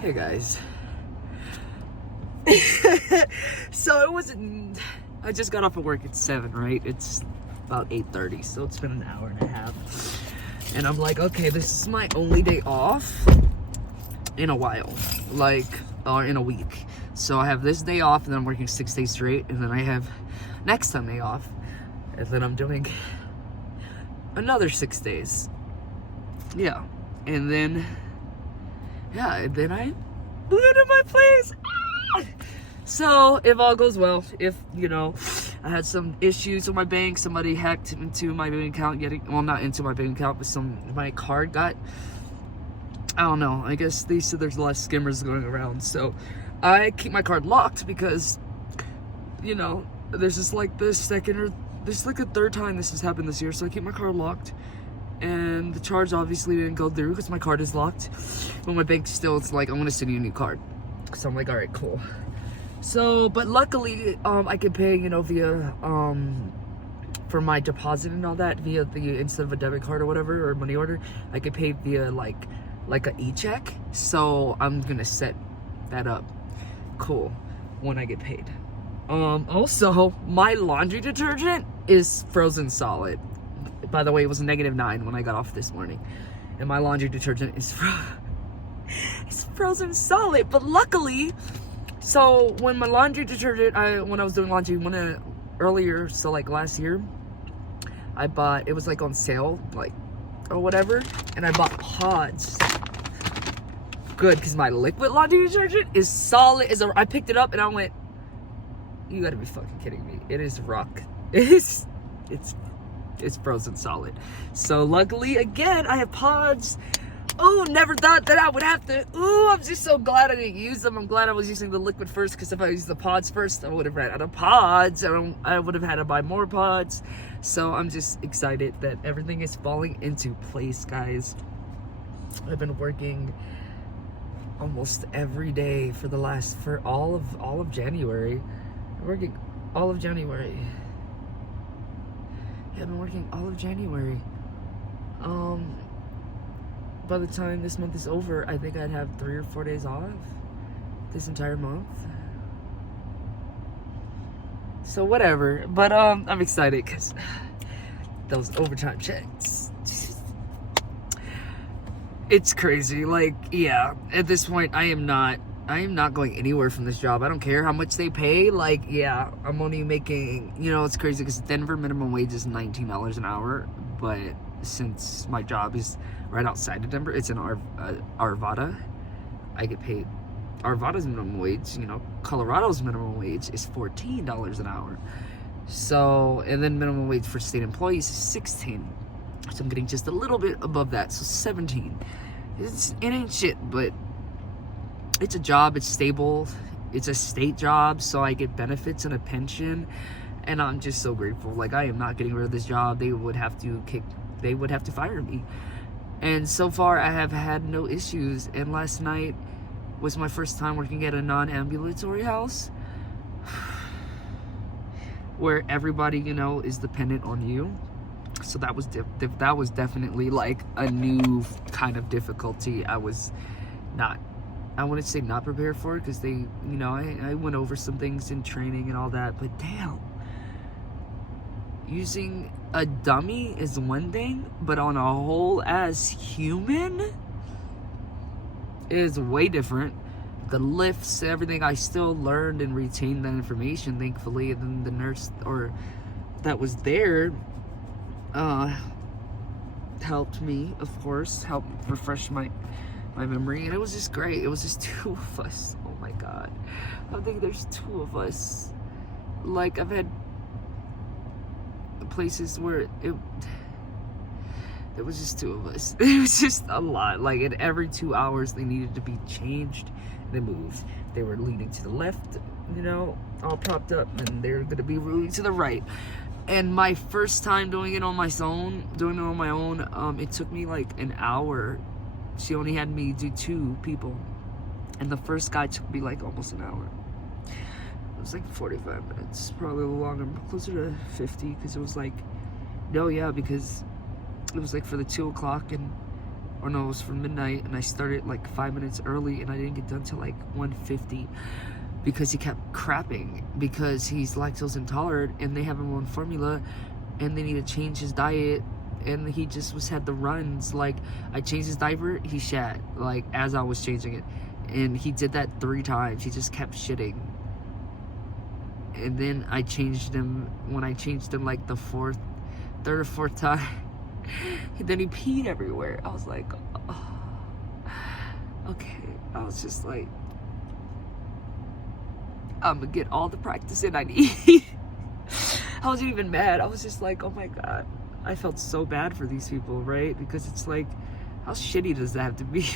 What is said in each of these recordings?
Hey guys. So it wasn't. I just got off of work at 7, right? It's about 8:30, so it's been an hour and a half. And I'm like, okay, this is my only day off in a while, in a week. So I have this day off, and then I'm working 6 days straight, and then I have next Sunday off, and then I'm doing another 6 days. Yeah, and then I moved into my place. So if all goes well, if I had some issues with my bank, somebody hacked into my bank account, not into my bank account, but my card got, I don't know, I guess they said there's less skimmers going around, so I keep my card locked because, there's just like the second or there's like a third time this has happened this year, so I keep my card locked. And the charge obviously didn't go through because my card is locked. But my bank still, it's like, I'm gonna send you a new card. So I'm like, all right, cool. So, but luckily, I can pay, via, for my deposit and all that, instead of a debit card or whatever, or money order, I could pay via like a e-check. So I'm gonna set that up. Cool. When I get paid. Also, my laundry detergent is frozen solid. By the way, it was -9 when I got off this morning. And my laundry detergent is it's frozen solid. But luckily, so when my laundry detergent, when I was doing laundry earlier, so like last year, I bought, it was like on sale, or whatever. And I bought pods. Good, because my liquid laundry detergent is solid. I picked it up and I went, you gotta be fucking kidding me. It is rock. It's frozen solid. So luckily, again, I have pods. Oh, never thought that I would have to. Ooh, I'm just so glad I didn't use them. I'm glad I was using the liquid first, because if I used the pods first, I would have ran out of pods. I would have had to buy more pods. So I'm just excited that everything is falling into place, guys. I've been working almost every day for all of January. I'm working all of January. Yeah, I've been working all of January. By the time this month is over, I think I'd have 3 or 4 days off this entire month. So whatever, but I'm excited because those overtime checks, it's crazy. Like, yeah, at this point, I am not going anywhere from this job. I don't care how much they pay. Like, yeah, I'm only making, it's crazy because Denver minimum wage is $19 an hour. But since my job is right outside of Denver, it's in Arvada, I get paid Arvada's minimum wage. Colorado's minimum wage is $14 an hour. So, and then minimum wage for state employees is $16. So I'm getting just a little bit above that, so $17. It ain't shit, but it's a job, it's stable, it's a state job, so I get benefits and a pension, and I'm just so grateful. Like, I am not getting rid of this job. They would have to fire me. And so far, I have had no issues, and last night was my first time working at a non-ambulatory house, where everybody, is dependent on you. So that was definitely like a new kind of difficulty. I wouldn't say not prepared for it, because they, I went over some things in training and all that, but damn, using a dummy is one thing, but on a whole as human is way different. The lifts, everything, I still learned and retained that information, thankfully, and then the nurse that was there helped me, of course, helped refresh my memory, and it was just great. It was just 2 of us. Oh my god, I think there's 2 of us. Like, I've had places where it was just 2 of us. It was just a lot. Like, at every 2 hours they needed to be changed. They moved. They were leaning to the left, all propped up, and they're gonna be moving to the right. And my first time doing it on my own, it took me like an hour. She only had me do 2 people, and the first guy took me like almost an hour. It was like 45 minutes, probably a little longer, closer to 50, because it was like, because it was like for the 2 o'clock or no, it was for midnight, and I started like 5 minutes early, and I didn't get done till like 1:50 because he kept crapping because he's lactose intolerant, and they have him on formula, and they need to change his diet, and he just had the runs. Like, I changed his diaper, he shat like as I was changing it, and he did that 3 times. He just kept shitting. And then I changed him, when I changed him like the third or fourth time, then he peed everywhere. I was like, oh, okay. I was just like, I'm gonna get all the practice in I need. I wasn't even mad. I was just like, oh my God. I felt so bad for these people, right? Because it's like, how shitty does that have to be?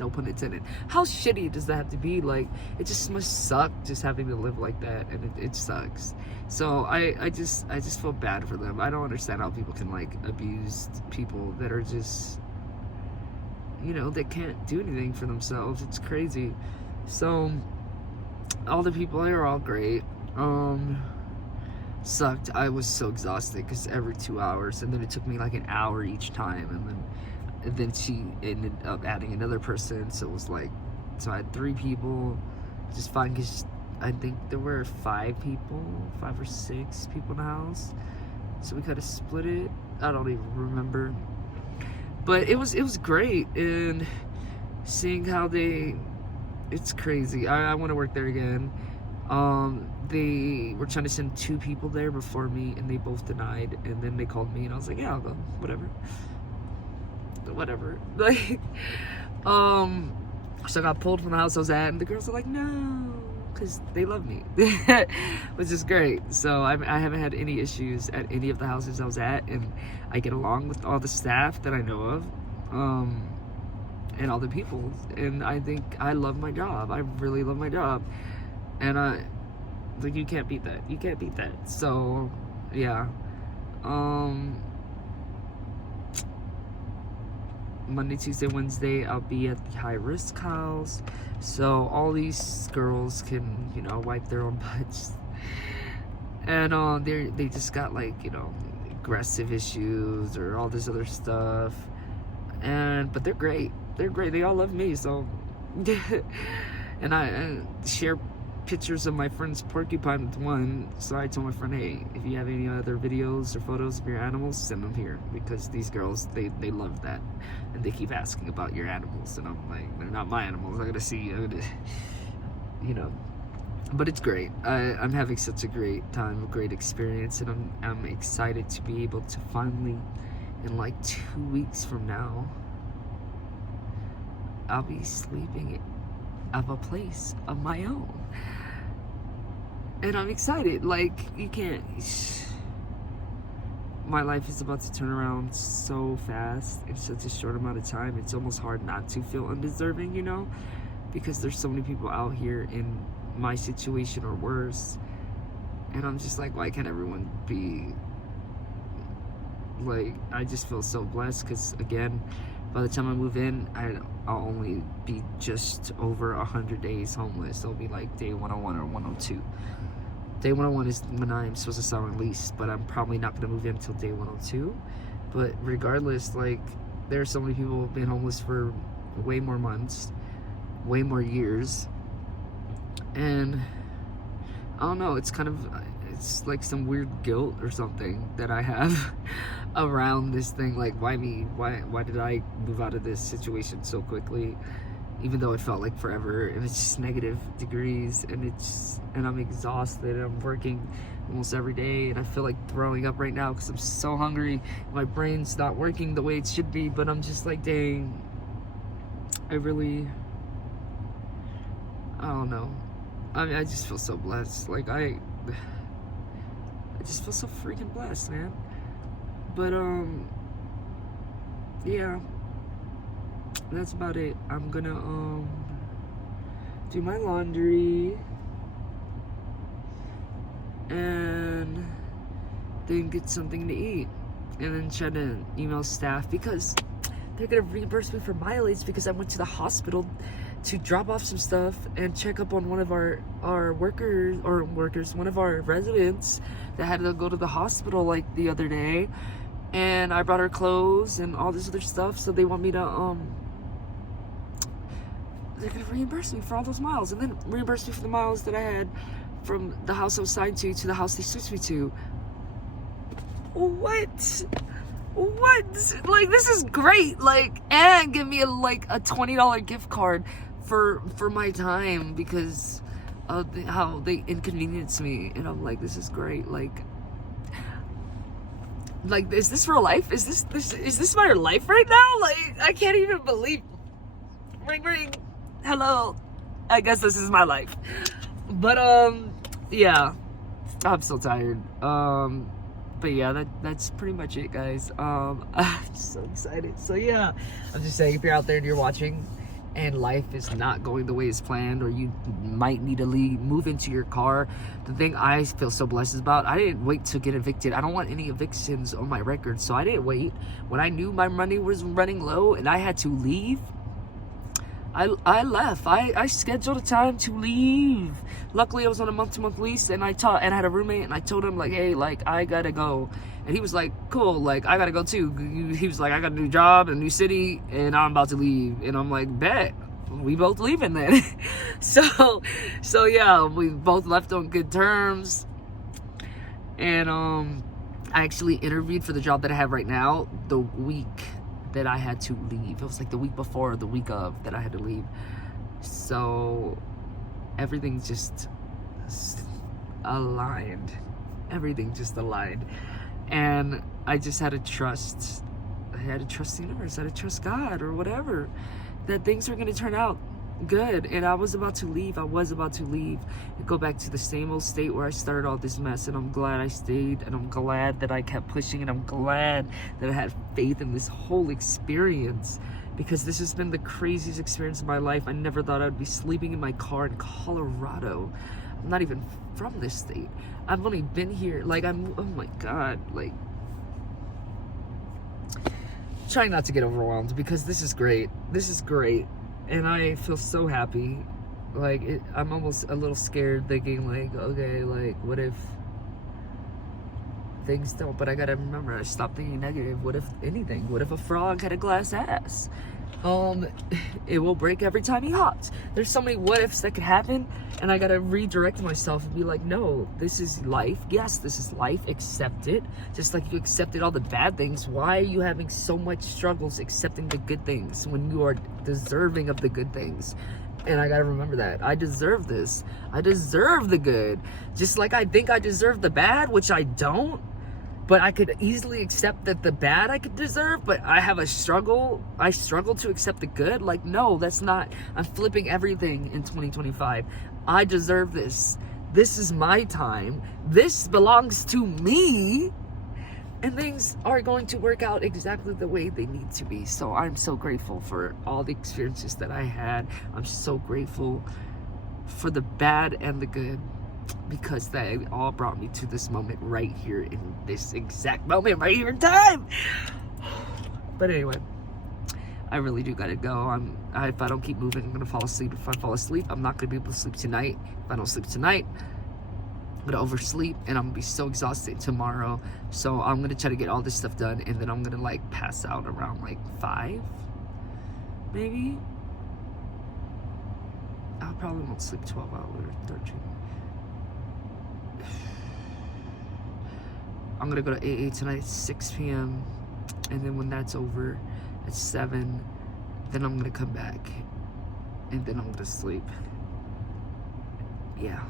No pun intended. How shitty does that have to be? Like, it just must suck just having to live like that, and it sucks. So I just feel bad for them. I don't understand how people can like abuse people that are just, you know, that can't do anything for themselves. It's crazy. So all the people there are all great. Sucked. I was so exhausted because every 2 hours, and then it took me like an hour each time, and then she ended up adding another person, so it was like, so I had 3 people, just fine, because I think there were 5 or 6 people in the house, so we kind of split it. I don't even remember, but it was great, and seeing how it's crazy. I want to work there again. They were trying to send 2 people there before me, and they both denied, and then they called me, and I was like, yeah, I'll go, whatever, like, so I got pulled from the house I was at, and the girls are like, no, because they love me, which is great. So I haven't had any issues at any of the houses I was at, and I get along with all the staff that I know of, and all the people, and I think I love my job. I really love my job, and like, you can't beat that. So yeah, Monday, Tuesday, Wednesday, I'll be at the high risk house, so all these girls can, you know, wipe their own butts, and they just got like, you know, aggressive issues or all this other stuff, but they're great. They all love me, so and I share pictures of my friend's porcupine with one, so I told my friend, hey, if you have any other videos or photos of your animals, send them here, because these girls, they love that, and they keep asking about your animals, and I'm like, they're not my animals, I gotta see, you know, but it's great. I'm having such a great time, a great experience, and I'm excited to be able to finally, in like 2 weeks from now, I'll be sleeping at a place of my own. And I'm excited. Like, you can't, my life is about to turn around so fast in such a short amount of time. It's almost hard not to feel undeserving, you know, because there's so many people out here in my situation or worse, and I'm just like, why can't everyone be like, I just feel so blessed, because again, by the time I move in, I'll only be just over 100 days homeless. It'll be like day 101 or 102. Day 101 is when I'm supposed to start release, but I'm probably not going to move in until day 102. But regardless, like, there are so many people who have been homeless for way more months, way more years, and I don't know, it's it's like some weird guilt or something that I have around this thing. Like, why me? Why did I move out of this situation so quickly, even though it felt like forever? And it's just negative degrees, and I'm exhausted, and I'm working almost every day, and I feel like throwing up right now because I'm so hungry. My brain's not working the way it should be, but I'm just like, dang, I don't know. I mean, I just feel so blessed. Like, I just feel so freaking blessed, man. But yeah, that's about it. I'm gonna do my laundry and then get something to eat, and then try to email staff, because they're gonna reimburse me for mileage, because I went to the hospital to drop off some stuff and check up on one of our one of our residents that had to go to the hospital like the other day, and I brought her clothes and all this other stuff. So they want me to they're gonna reimburse me for all those miles, and then reimburse me for the miles that I had from the house I was signed to the house they switched me to. What? Like, this is great. Like, and give me a $20 gift card for my time because of how they inconvenienced me. And I'm like, this is great. Like, is this real life? Is this my life right now? Like, I can't even believe. Ring ring. Hello. I guess this is my life. But yeah, I'm so tired. But yeah, that's pretty much it, guys. I'm so excited. So yeah, I'm just saying, if you're out there and you're watching and life is not going the way it's planned, or you might need to move into your car, the thing I feel so blessed about, I didn't wait to get evicted. I don't want any evictions on my record, so I didn't wait. When I knew my money was running low and I had to leave, I left. I scheduled a time to leave. Luckily, I was on a month-to-month lease, and I had a roommate, and I told him, like, hey, like, I gotta go. And he was like, cool, like, I gotta go too. He was like, I got a new job, a new city, and I'm about to leave. And I'm like, bet. We both leaving then. So yeah, we both left on good terms. And I actually interviewed for the job that I have right now the week that I had to leave. It was like the week before or the week of that I had to leave. So everything just aligned. Everything just aligned. And I just had to trust. I had to trust the universe. I had to trust God or whatever, that things were going to turn out good. And I was about to leave and go back to the same old state where I started all this mess. And I'm glad I stayed, and I'm glad that I kept pushing, and I'm glad that I had faith in this whole experience, because this has been the craziest experience of my life. I never thought I'd be sleeping in my car in Colorado. I'm not even from this state. I've only been here, like, oh my God, like, trying not to get overwhelmed, because this is great. And I feel so happy. Like, I'm almost a little scared, thinking, like, okay, like, what if things don't? But I gotta remember, I stopped thinking negative. What if anything? What if a frog had a glass ass? It will break every time he hops. There's so many what ifs that could happen, and I gotta redirect myself and be like, no, this is life. Yes, this is life. Accept it. Just like you accepted all the bad things. Why are you having so much struggles accepting the good things when you are deserving of the good things? And I gotta remember that. I deserve this. I deserve the good. Just like I think I deserve the bad, which I don't. But I could easily accept that the bad I could deserve, but I have a struggle. I struggle to accept the good. Like, no, that's not. I'm flipping everything in 2025. I deserve this. This is my time. This belongs to me. And things are going to work out exactly the way they need to be. So I'm so grateful for all the experiences that I had. I'm so grateful for the bad and the good, because they all brought me to this moment right here, in this exact moment right here in time. But anyway, I really do gotta go. If I don't keep moving, I'm gonna fall asleep. If I fall asleep, I'm not gonna be able to sleep tonight. If I don't sleep tonight, I'm gonna oversleep, and I'm gonna be so exhausted tomorrow. So I'm gonna try to get all this stuff done, and then I'm gonna like pass out around like 5, maybe. I probably won't sleep 12 hours or 13. I'm gonna go to AA tonight at 6 p.m. And then when that's over at 7, then I'm gonna come back, and then I'm gonna sleep. Yeah.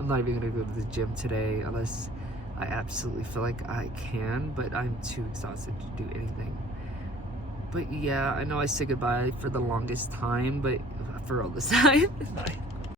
I'm not even gonna go to the gym today unless I absolutely feel like I can, but I'm too exhausted to do anything. But yeah, I know I said goodbye for the longest time, but for all this time.